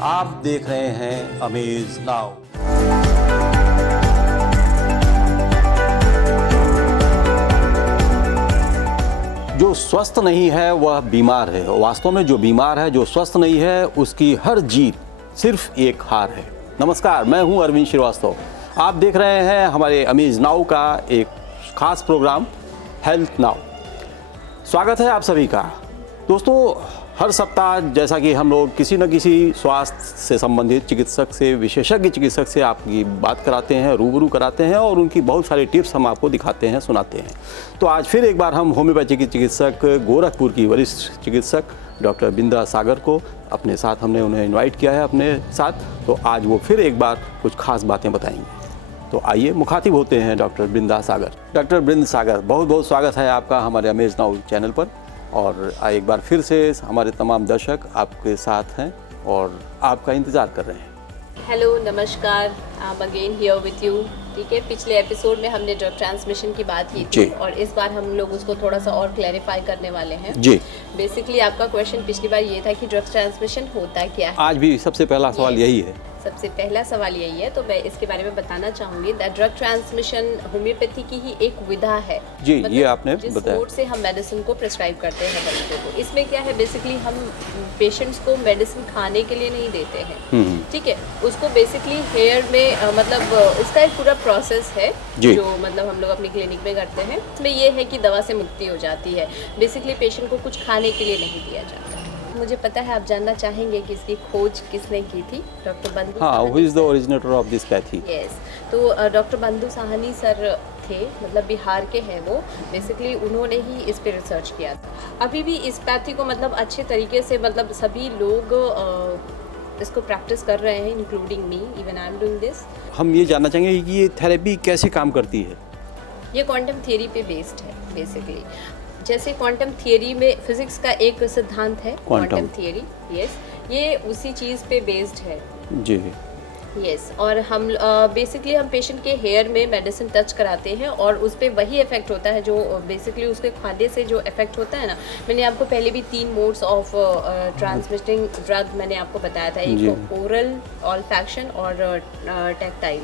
आप देख रहे हैं अमेज नाउ। जो स्वस्थ नहीं है वह बीमार है। वास्तव में जो बीमार है, जो स्वस्थ नहीं है, उसकी हर जीत सिर्फ एक हार है। नमस्कार, मैं हूं अरविंद श्रीवास्तव। आप देख रहे हैं हमारे अमेज नाउ का एक खास प्रोग्राम हेल्थ नाउ। स्वागत है आप सभी का। दोस्तों, हर सप्ताह जैसा कि हम लोग किसी न किसी स्वास्थ्य से संबंधित चिकित्सक से, विशेषज्ञ चिकित्सक से आपकी बात कराते हैं, रूबरू कराते हैं और उनकी बहुत सारी टिप्स हम आपको दिखाते हैं, सुनाते हैं। तो आज फिर एक बार हम होम्योपैथी की चिकित्सक, गोरखपुर की वरिष्ठ चिकित्सक डॉक्टर बिंदा सागर को अपने साथ, हमने उन्हें इन्वाइट किया है अपने साथ। तो आज वो फिर एक बार कुछ खास बातें बताएंगे। तो आइए मुखातिब होते हैं डॉक्टर बिंदा सागर। डॉक्टर बिंदा सागर, बहुत बहुत स्वागत है आपका हमारे अमेज नाउ चैनल पर। और एक बार फिर से हमारे तमाम दर्शक आपके साथ हैं और आपका इंतज़ार कर रहे हैं। हेलो, नमस्कार, I am again here with you. ठीक है, पिछले एपिसोड में हमने ड्रग ट्रांसमिशन की बात की थी और इस बार हम लोग उसको थोड़ा सा और क्लैरिफाई करने वाले हैं। जी, बेसिकली आपका क्वेश्चन पिछली बार ये था कि ड्रग ट्रांसमिशन होता क्या है। आज भी सबसे पहला सवाल यही है। सबसे पहला सवाल यही है, तो मैं इसके बारे में बताना चाहूँगी दैट ड्रग ट्रांसमिशन होम्योपैथी की ही एक विधा है। जी, ये आपने बताया। मोड से हम मेडिसिन को प्रिस्क्राइब करते हैं मरीजों को। इसमें क्या है, बेसिकली हम पेशेंट्स को मेडिसिन खाने के लिए नहीं देते हैं। ठीक है, उसको बेसिकली हेयर में मतलब इसका एक पूरा प्रोसेस है जो मतलब हम लोग अपनी क्लिनिक में करते हैं। इसमें ये है कि दवा से मुक्ति हो जाती है। बेसिकली पेशेंट को कुछ खाने के लिए नहीं दिया जाता। मुझे पता है आप जानना चाहेंगे कि इसकी खोज किसने की थी। डॉक्टर बंधु। हाँ, who is the originator of this pathy? Yes, तो डॉक्टर बंधु साहनी सर थे, मतलब बिहार के हैं वो। बेसिकली उन्होंने ही इस पे रिसर्च किया था। अभी भी इस पैथी को मतलब अच्छे तरीके से मतलब सभी लोग इसको प्रैक्टिस कर रहे हैं, including me, even I am doing this. हम ये जानना चाहेंगे कि ये थेरेपी कैसे काम करती है? ये क्वांटम थियरी पे बेस्ड है। बेसिकली जैसे क्वांटम थियरी में फिजिक्स का एक सिद्धांत है क्वांटम थियरी, यस, ये उसी चीज़ पे बेस्ड है। जी, यस। और हम बेसिकली हम पेशेंट के हेयर में मेडिसिन टच कराते हैं और उस पर वही इफेक्ट होता है जो बेसिकली उसके खाने से जो इफेक्ट होता है ना। मैंने आपको पहले भी 3 मोड्स ऑफ ट्रांसमिटिंग ड्रग मैंने आपको बताया था, एक ओरल, ऑल्फैक्शन और टैक्टाइल।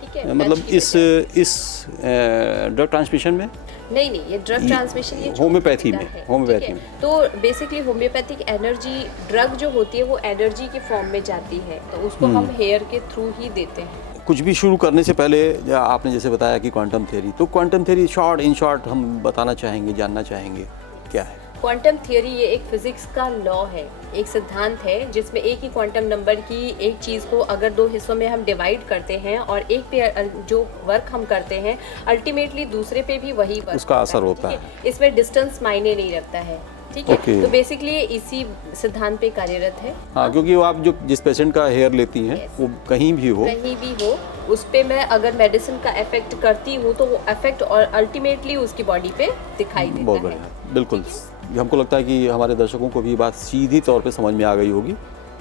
ठीक है, मतलब इस ड्रग ट्रांसमिशन में नहीं, ये ड्रग ट्रांसमिशन ये होम्योपैथी में, होम्योपैथी में। तो बेसिकली होम्योपैथिक एनर्जी ड्रग जो होती है वो एनर्जी के फॉर्म में जाती है, तो उसको हम हेयर के थ्रू ही देते हैं। कुछ भी शुरू करने से पहले आपने जैसे बताया कि क्वांटम थ्योरी, तो क्वांटम थ्योरी इन शॉर्ट हम बताना चाहेंगे, जानना चाहेंगे क्या है? क्वांटम थियरी ये एक फिजिक्स का लॉ है, एक सिद्धांत है जिसमें एक ही क्वांटम नंबर की एक चीज़ को अगर 2 हिस्सों में हम डिवाइड करते हैं और एक पे जो वर्क हम करते हैं अल्टीमेटली दूसरे पे भी वही वर्क उसका असर होता है। इसमें डिस्टेंस मायने नहीं रखता है। ठीक है, तो बेसिकली इसी सिद्धांत पे कार्यरत है। हाँ, क्योंकि वो आप जो जिस पेशेंट का हेयर लेती हैं वो कहीं भी हो, उस पे मैं अगर मेडिसिन का इफेक्ट करती हूँ तो वो इफेक्ट और अल्टीमेटली उसकी बॉडी पे दिखाई देता है। बहुत बढ़िया, बिल्कुल। हमको लगता है कि हमारे दर्शकों को भी ये बात सीधी तौर पे समझ में आ गई होगी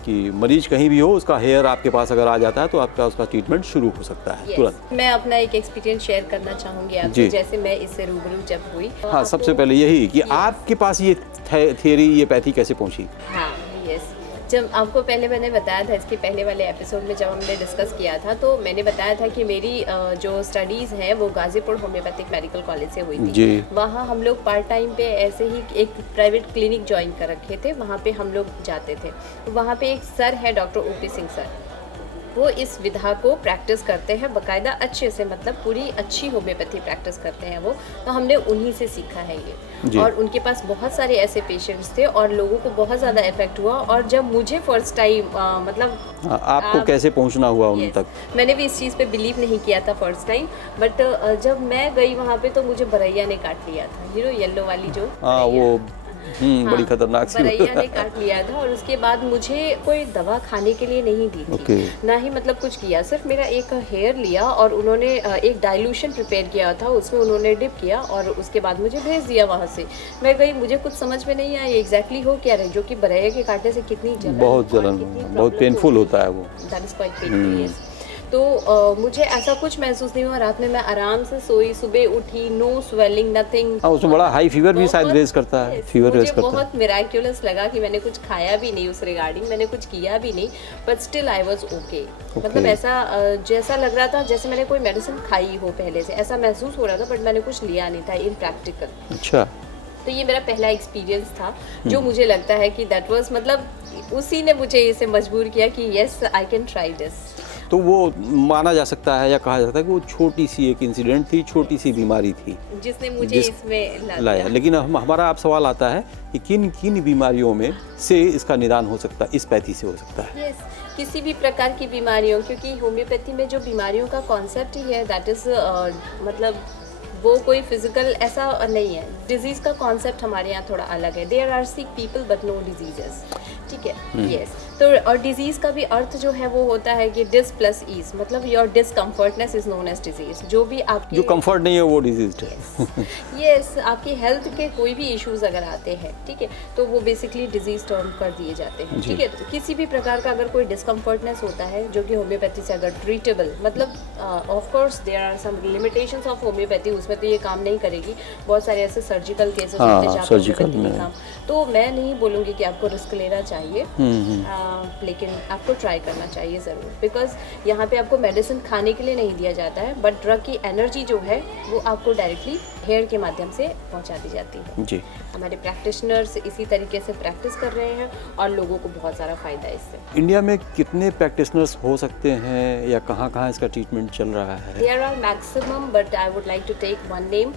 कि मरीज कहीं भी हो, उसका हेयर आपके पास अगर आ जाता है तो आपका उसका ट्रीटमेंट शुरू हो सकता है तुरंत। मैं अपना एक एक्सपीरियंस शेयर करना चाहूँगी आपसे, जैसे मैं इससे रूबरू जब हुई। हाँ, सबसे पहले यही कि आपके पास ये थियरी, ये पैथी कैसे पहुँची? हाँ, यस। जब आपको पहले मैंने बताया था, इसके पहले वाले एपिसोड में जब हमने डिस्कस किया था, तो मैंने बताया था कि मेरी जो स्टडीज़ हैं वो गाजीपुर होम्योपैथिक मेडिकल कॉलेज से हुई थी। वहाँ हम लोग पार्ट टाइम पे ऐसे ही एक प्राइवेट क्लिनिक ज्वाइन कर रखे थे, वहाँ पे हम लोग जाते थे। वहाँ पे एक सर है डॉक्टर ओपी सिंह सर, वो इस विधा को प्रैक्टिस करते हैं बाकायदा अच्छे से, मतलब पूरी अच्छी होम्योपैथी प्रैक्टिस करते हैं वो। तो हमने उन्हीं से सीखा है ये। और उनके पास बहुत सारे ऐसे पेशेंट्स थे और लोगों को बहुत ज़्यादा इफेक्ट हुआ। और जब मुझे फर्स्ट टाइम मतलब आपको कैसे पहुंचना हुआ उन तक? मैंने भी इस चीज़ पे बिलीव नहीं किया था फर्स्ट टाइम, बट जब मैं गई वहाँ पे तो मुझे बरैया ने काट लिया था, येलो वाली जो वो बड़ी खतरनाक सी बरैया ने काट लिया था। और उसके बाद मुझे कोई दवा खाने के लिए नहीं दी थी, ना ही मतलब कुछ किया, सिर्फ मेरा एक हेयर लिया और उन्होंने एक डाइल्यूशन प्रिपेयर किया था, उसमें उन्होंने डिप किया और उसके बाद मुझे भेज दिया वहाँ से। मैं गई, मुझे कुछ समझ में नहीं आया एग्जैक्टली हो क्या रहे, जो कि बरैया के काटने से कितनी जलन, बहुत पेनफुल होता है वो। That is quite painful. तो मुझे ऐसा कुछ महसूस नहीं हुआ। रात में मैं आराम से सोई, सुबह उठी, नो स्वेलिंग, नथिंग। हाँ, उसमें बड़ा हाई फीवर भी शायद रेज करता है, फीवर रेज मुझे करता है। बहुत मिराक्युलस लगा कि मैंने कुछ खाया भी नहीं उस रिगार्डिंग, मैंने कुछ किया भी नहीं, but still I was okay. मतलब ऐसा जैसा लग रहा था जैसे मैंने कोई मेडिसिन खाई हो पहले से, ऐसा महसूस हो रहा था, बट मैंने कुछ लिया नहीं था इन प्रैक्टिकल। अच्छा, तो ये मेरा पहला एक्सपीरियंस था जो मुझे लगता है कि दैट वाज, मतलब उसी ने मुझे इसे मजबूर किया कि yes I can try this. तो वो माना जा सकता है या कहा जाता है कि वो छोटी सी एक इंसिडेंट थी, छोटी सी बीमारी थी जिसने मुझे इसमें लाया। लेकिन हमारा अब सवाल आता है कि किन किन बीमारियों में से इसका निदान हो सकता है, इस पैथी से हो सकता है? यस, किसी भी प्रकार की बीमारियों, क्योंकि होम्योपैथी में जो बीमारियों का कॉन्सेप्ट ही है दैट इज मतलब वो कोई फिजिकल ऐसा नहीं है। डिजीज का कॉन्सेप्ट हमारे यहाँ थोड़ा अलग है। There are sick people but no diseases, ठीक है। यस, तो और डिजीज का भी अर्थ जो है वो होता है कि डिस प्लस ईज, मतलब your discomfortness is known as disease. जो भी आपकी जो कंफर्ट नहीं है वो डिजीज है। यस, आपकी हेल्थ के कोई भी इश्यूज अगर आते हैं, ठीक है, तो वो बेसिकली डिजीज टर्म कर दिए जाते हैं, ठीक है। तो किसी भी प्रकार का अगर कोई डिसकम्फर्टनेस होता है जो कि होम्योपैथी से अगर ट्रीटेबल, मतलब of course there are some limitations of homeopathy, उसमें तो ये काम नहीं करेगी। बहुत सारे ऐसे सर्जिकल केसेस होते हैं जहाँ सर्जिकल में काम, तो मैं नहीं बोलूँगी कि आपको रिस्क लेना चाहिए, लेकिन आपको ट्राई करना चाहिए ज़रूर, बिकॉज यहाँ पे आपको मेडिसिन खाने के लिए नहीं दिया जाता है, बट ड्रग की एनर्जी जो है वो आपको डायरेक्टली हेयर के माध्यम से पहुँचा दी जाती है। जी, हमारे प्रैक्टिशनर्स इसी तरीके से प्रैक्टिस कर रहे हैं और लोगों को बहुत सारा फ़ायदा है इससे। इंडिया में कितने प्रैक्टिशनर्स हो सकते हैं या कहाँ कहाँ इसका ट्रीटमेंट चल रहा है? There are maximum, but I would like to take one name.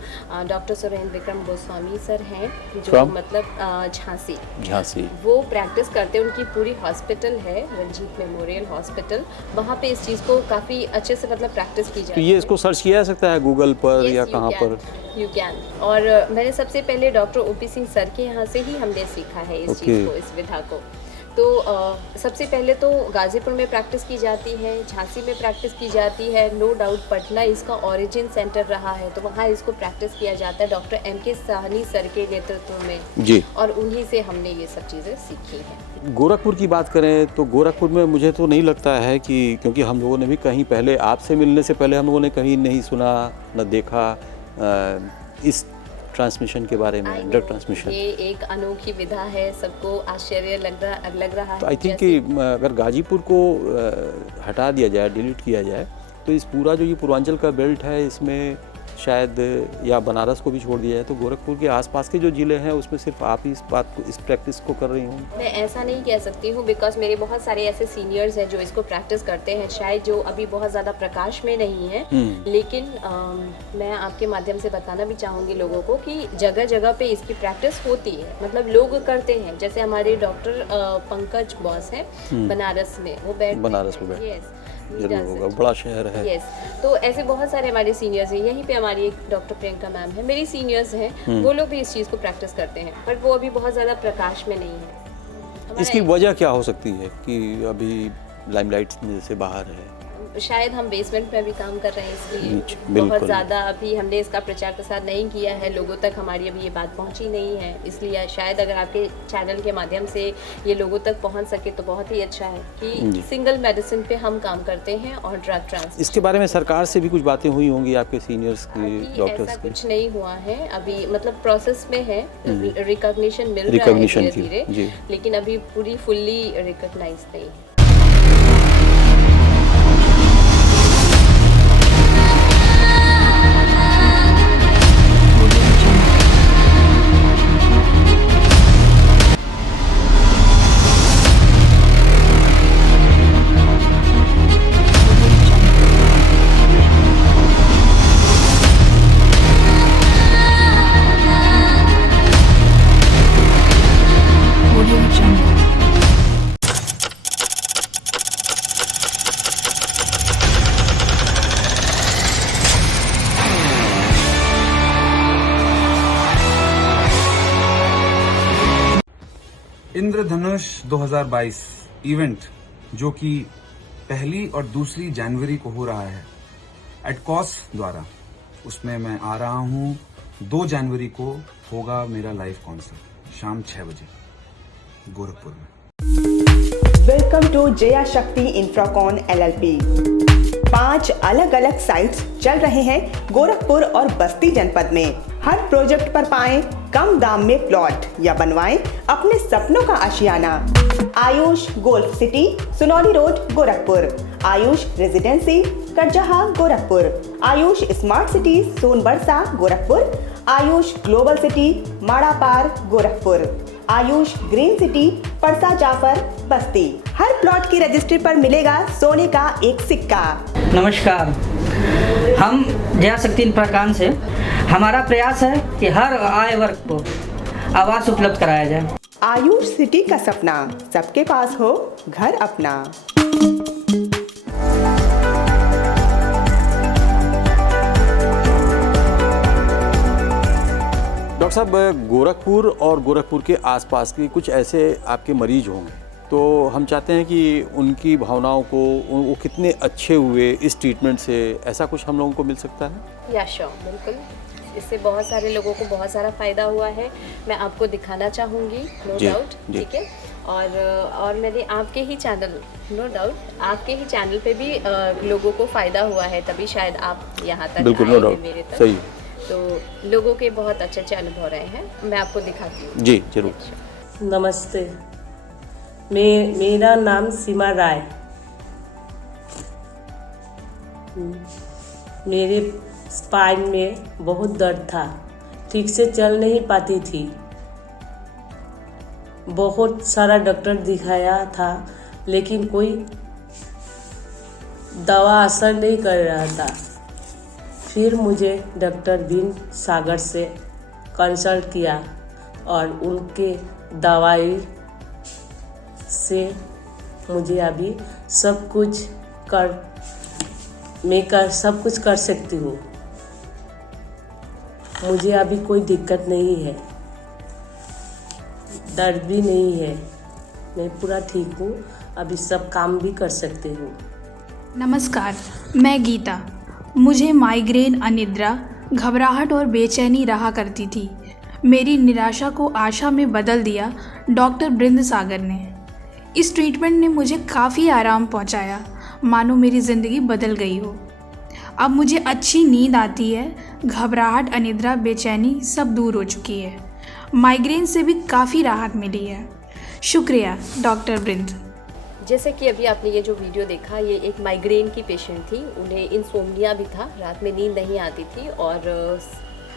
Doctor Surendra Vikram Goswami sir हैं जो From? मतलब झांसी। वो प्रैक्टिस करते हैं, उनकी पूरी हॉस्पिटल है रंजीत मेमोरियल हॉस्पिटल, वहाँ पे इस चीज़ को काफ़ी अच्छे से मतलब प्रैक्टिस की तो जाती है। ये इसको सर्च किया जा सकता है गूगल पर या कहाँ पर? You can. और मैंने सबसे पहले डॉक्टर ओपी सिंह सर के यहाँ से ही हमने सीखा है इस चीज़ को, इस विधा को। तो सबसे पहले तो गाज़ीपुर में प्रैक्टिस की जाती है, झांसी में प्रैक्टिस की जाती है, नो डाउट पटना इसका ओरिजिन सेंटर रहा है, तो वहाँ इसको प्रैक्टिस किया जाता है डॉक्टर MK साहनी सर के नेतृत्व में जी, और उन्हीं से हमने ये सब चीज़ें सीखी हैं। गोरखपुर की बात करें तो गोरखपुर में मुझे तो नहीं लगता है कि, क्योंकि हम लोगों ने भी कहीं पहले आपसे मिलने से पहले हम लोगों ने कहीं नहीं सुना न देखा इस ट्रांसमिशन के बारे में, ड्रग ट्रांसमिशन। ये एक अनोखी विधा है, सबको आश्चर्य लग रहा है। तो आई थिंक कि अगर गाजीपुर को हटा दिया जाए, डिलीट किया जाए, तो इस पूरा जो ये पूर्वांचल का बेल्ट है इसमें शायद, या बनारस को भी छोड़ दिया जाए, तो गोरखपुर के आसपास के जो ज़िले हैं उसमें सिर्फ आप ही इस बात को, इस प्रैक्टिस को कर रही हूँ। मैं ऐसा नहीं कह सकती हूँ, बिकॉज मेरे बहुत सारे ऐसे सीनियर्स हैं जो इसको प्रैक्टिस करते हैं, शायद जो अभी बहुत ज़्यादा प्रकाश में नहीं है, लेकिन मैं आपके माध्यम से बताना भी चाहूँगी लोगों को कि जगह जगह पे इसकी प्रैक्टिस होती है, मतलब लोग करते हैं। जैसे हमारे डॉक्टर पंकज बॉस हैं बनारस में, वो बनारस में यस जरूर होगा, बड़ा शहर है। यस, तो ऐसे बहुत सारे हमारे सीनियर्स हैं। यहीं पे हमारी एक डॉक्टर प्रियंका मैम है, मेरी सीनियर्स हैं, वो लोग भी इस चीज़ को प्रैक्टिस करते हैं, पर वो अभी बहुत ज़्यादा प्रकाश में नहीं है। इसकी वजह क्या हो सकती है कि अभी लाइमलाइट से बाहर है? शायद हम बेसमेंट में भी काम कर रहे हैं, इसलिए बिल्कुल। बहुत ज़्यादा अभी हमने इसका प्रचार प्रसार नहीं किया है, लोगों तक हमारी अभी ये बात पहुंची नहीं है, इसलिए शायद अगर आपके चैनल के माध्यम से ये लोगों तक पहुंच सके तो बहुत ही अच्छा है कि सिंगल मेडिसिन पे हम काम करते हैं और ड्रग ट्रांसफर। इसके बारे में सरकार से भी कुछ बातें हुई होंगी आपके सीनियर्स की, डॉक्टर्स ऐसा की? कुछ नहीं हुआ है अभी, मतलब प्रोसेस में है, रिकॉग्निशन मिल रहा है धीरे-धीरे, लेकिन अभी पूरी फुल्ली रिकॉग्नाइज नहीं है। इंद्रधनुष 2022 इवेंट जो कि 1 और 2 जनवरी को हो रहा है एडकॉस द्वारा, उसमें मैं आ रहा हूँ। 2 जनवरी को होगा मेरा लाइव कॉन्सर्ट शाम 6 बजे गोरखपुर में। Welcome to Jaya Shakti Infracon LLP. 5 अलग अलग साइट्स चल रहे हैं गोरखपुर और बस्ती जनपद में। हर प्रोजेक्ट पर पाएं कम दाम में प्लॉट या बनवाएं अपने सपनों का आशियाना। Ayush golf city, Sunauli road, Gorakhpur. Ayush residency, Katjaha, Gorakhpur. Ayush smart city, Sonbarsa, Gorakhpur. Ayush global city, Madapar, Gorakhpur. Ayush green city, Parsa Jafar, Basti. हर प्लॉट की रजिस्ट्री पर मिलेगा सोने का एक सिक्का। नमस्कार, हम जया शक्ति प्रकाश से। हमारा प्रयास है कि हर आय वर्ग को आवास उपलब्ध कराया जाए। आयुष सिटी का सपना, सबके पास हो घर अपना। डॉक्टर साहब, गोरखपुर और गोरखपुर के आसपास के कुछ ऐसे आपके मरीज होंगे, तो हम चाहते हैं कि उनकी भावनाओं को वो कितने अच्छे हुए इस ट्रीटमेंट से, ऐसा कुछ हम लोगों को मिल सकता है? या श्योर, बिल्कुल। इससे बहुत सारे लोगों को बहुत सारा फ़ायदा हुआ है। मैं आपको दिखाना चाहूँगी, नो डाउट, ठीक है। और मैंने आपके ही चैनल, नो डाउट, आपके ही चैनल पे भी लोगों को फ़ायदा हुआ है, तभी शायद आप यहाँ तक बिल्कुल, आए नो हैं डाउट, मेरे तक। सही। तो लोगों के बहुत अच्छे अच्छे अनुभव रहे हैं, मैं आपको दिखाती हूँ। जी जरूर। नमस्ते, मेरा नाम सीमा राय। मेरे स्पाइन में बहुत दर्द था, ठीक से चल नहीं पाती थी। बहुत सारा डॉक्टर दिखाया था, लेकिन कोई दवा असर नहीं कर रहा था। फिर मुझे डॉक्टर बिन सागर से कंसल्ट किया और उनके दवाई से मुझे अभी सब कुछ कर सकती हूँ। मुझे अभी कोई दिक्कत नहीं है, दर्द भी नहीं है, मैं पूरा ठीक हूँ, अभी सब काम भी कर सकती हूँ। नमस्कार, मैं गीता। मुझे माइग्रेन, अनिद्रा, घबराहट और बेचैनी रहा करती थी। मेरी निराशा को आशा में बदल दिया डॉक्टर बृंद सागर ने। इस ट्रीटमेंट ने मुझे काफ़ी आराम पहुंचाया, मानो मेरी ज़िंदगी बदल गई हो। अब मुझे अच्छी नींद आती है, घबराहट, अनिद्रा, बेचैनी सब दूर हो चुकी है। माइग्रेन से भी काफ़ी राहत मिली है। शुक्रिया डॉक्टर बृंद। जैसे कि अभी आपने ये जो वीडियो देखा, ये एक माइग्रेन की पेशेंट थी। उन्हें इंसोम्निया भी था, रात में नींद नहीं आती थी। और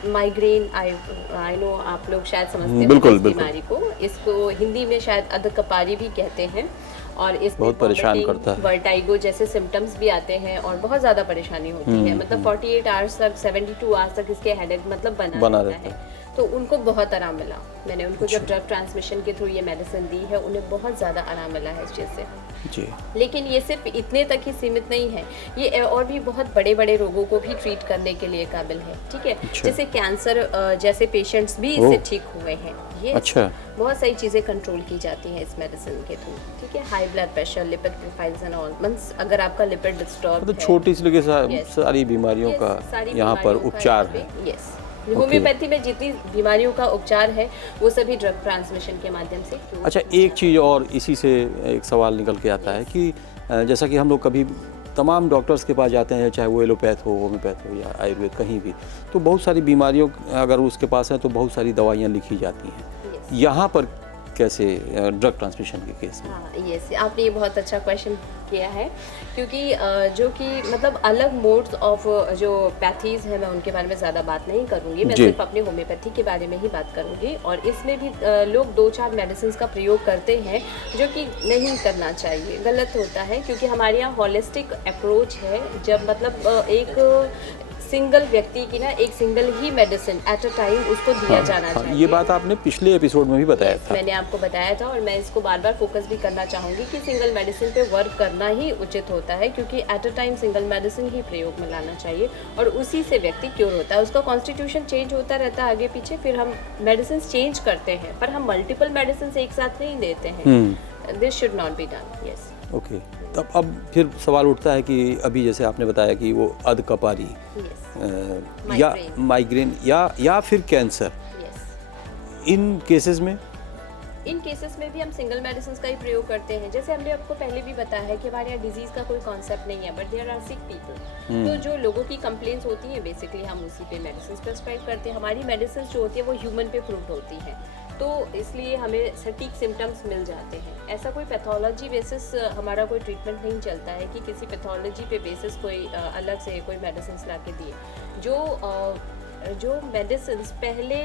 माइग्रेन, आई नो आप लोग शायद समझते हो इस बीमारी को। इसको हिंदी में शायद अधकपारी भी कहते हैं। और इसमें बहुत परेशान करता है, वर्टाइगो जैसे सिम्टम्स भी आते हैं और बहुत ज़्यादा परेशानी होती है। मतलब 48 आवर्स तक, 72 आवर्स तक इसके हेडेक मतलब बना रहता है। तो उनको बहुत आराम मिला। मैंने उनको जब ड्रग ट्रांसमिशन के थ्रू ये मेडिसिन दी है, उन्हें बहुत ज़्यादा आराम मिला है इस चीज़ से जी। लेकिन ये सिर्फ इतने तक ही सीमित नहीं है, ये और भी बहुत बड़े बड़े रोगों को भी ट्रीट करने के लिए काबिल है, ठीक है। जैसे कैंसर जैसे पेशेंट्स भी इससे ठीक हुए हैं। ये बहुत सारी चीज़ें कंट्रोल की जाती हैं इस मेडिसिन के थ्रू, ठीक है। High blood pressure, lipid profiles and all, means अगर आपका लिपिड डिस्टर्ब है, छोटी सी लेके सारी बीमारियों का यहाँ पर उपचार है। यस, होम्योपैथी में जितनी बीमारियों का उपचार है वो सभी ड्रग ट्रांसमिशन के माध्यम से। अच्छा, एक चीज़ और इसी से एक सवाल निकल के आता है कि जैसा कि हम लोग कभी तमाम डॉक्टर्स के पास जाते हैं, चाहे वो एलोपैथ हो, होम्योपैथ हो या आयुर्वेद, कहीं भी, तो बहुत सारी बीमारियों अगर उसके पास है तो बहुत सारी दवाइयाँ लिखी जाती हैं। यहाँ पर कैसे ड्रग ट्रांसमिशन के केस में? हाँ, यस, आपने ये बहुत अच्छा क्वेश्चन किया है, क्योंकि जो कि मतलब अलग मोड्स ऑफ जो पैथीज हैं, मैं उनके बारे में ज़्यादा बात नहीं करूँगी। मैं सिर्फ अपने होम्योपैथी के बारे में ही बात करूँगी। और इसमें भी लोग 2-4 मेडिसिन का प्रयोग करते हैं जो कि नहीं करना चाहिए, गलत होता है। क्योंकि हमारे यहाँ हॉलिस्टिक अप्रोच है, जब मतलब एक सिंगल व्यक्ति की ना एक single he medicine eight a time उसको दिया जाना चाहिए। ये बात आपने पिछले एपिसोड में भी बताया था। मैंने आपको बताया था और मैं इसको बार बार फोकस भी करना चाहूँगी कि सिंगल मेडिसिन पे वर्क करना ही उचित होता है, क्योंकि at a time single medicine ही प्रयोग में लाना चाहिए और उसी से व्यक्ति क्योर होता है। उसका कॉन्स्टिट्यूशन चेंज होता रहता है आगे पीछे, फिर हम मेडिसिन चेंज करते हैं, पर हम मल्टीपल मेडिसिन एक साथ नहीं देते हैं। This should not be done. Yes, okay. तब अब फिर सवाल उठता है कि अभी जैसे आपने बताया कि वो अधकपारी या माइग्रेन या फिर कैंसर, इन केसेस में इन केसेस में भी हम सिंगल मेडिसिन का ही प्रयोग करते हैं। जैसे हमने आपको पहले भी बताया है कि हमारे यहाँ डिजीज़ का कोई कॉन्सेप्ट नहीं है, but there are sick people. तो जो लोगों की कंप्लेंट्स होती हैं बेसिकली हम उसी पे मेडिसिन प्रेस्क्राइब करते हैं। हमारी मेडिसिन जो होती है वो ह्यूमन पे प्रूव्ड होती हैं, तो इसलिए हमें सटीक सिम्टम्स मिल जाते हैं। ऐसा कोई पैथोलॉजी बेसिस हमारा कोई ट्रीटमेंट नहीं चलता है कि किसी पैथोलॉजी पे बेसिस कोई अलग से कोई मेडिसिन ला के दिए। जो मेडिसिन पहले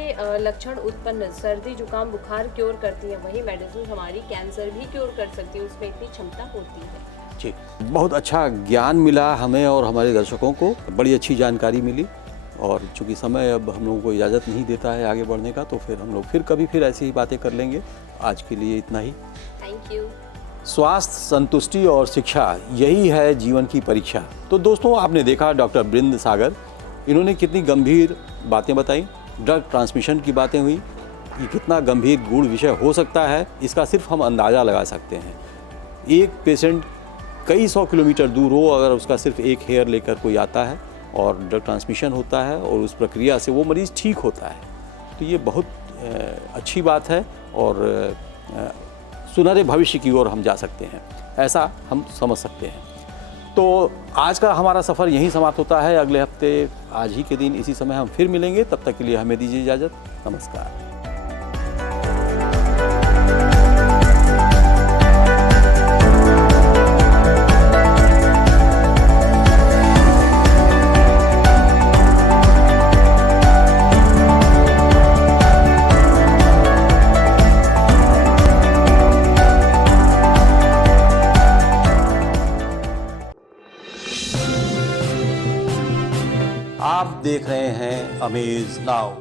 लक्षण उत्पन्न सर्दी जुकाम बुखार क्योर करती हैं, वही मेडिसिन हमारी कैंसर भी क्योर कर सकती है, उसमें इतनी क्षमता होती है। जी, बहुत अच्छा ज्ञान मिला हमें और हमारे दर्शकों को, बड़ी अच्छी जानकारी मिली। और चूँकि समय अब हम लोगों को इजाज़त नहीं देता है आगे बढ़ने का, तो फिर हम लोग फिर ऐसी ही बातें कर लेंगे। आज के लिए इतना ही। Thank you. स्वास्थ्य, संतुष्टि और शिक्षा, यही है जीवन की परीक्षा। तो दोस्तों, आपने देखा डॉक्टर बृंद सागर, इन्होंने कितनी गंभीर बातें बताई। ड्रग ट्रांसमिशन की बातें हुई, ये कितना गंभीर गूढ़ विषय हो सकता है, इसका सिर्फ हम अंदाज़ा लगा सकते हैं। एक पेशेंट कई 100 किलोमीटर दूर हो, अगर उसका सिर्फ एक हेयर लेकर कोई आता है और ड्रग ट्रांसमिशन होता है और उस प्रक्रिया से वो मरीज़ ठीक होता है, तो ये बहुत अच्छी बात है और सुनहरे भविष्य की ओर हम जा सकते हैं, ऐसा हम समझ सकते हैं। तो आज का हमारा सफ़र यहीं समाप्त होता है। अगले हफ्ते आज ही के दिन इसी समय हम फिर मिलेंगे। तब तक के लिए हमें दीजिए इजाज़त। नमस्कार। आप देख रहे हैं अमेज नाउ।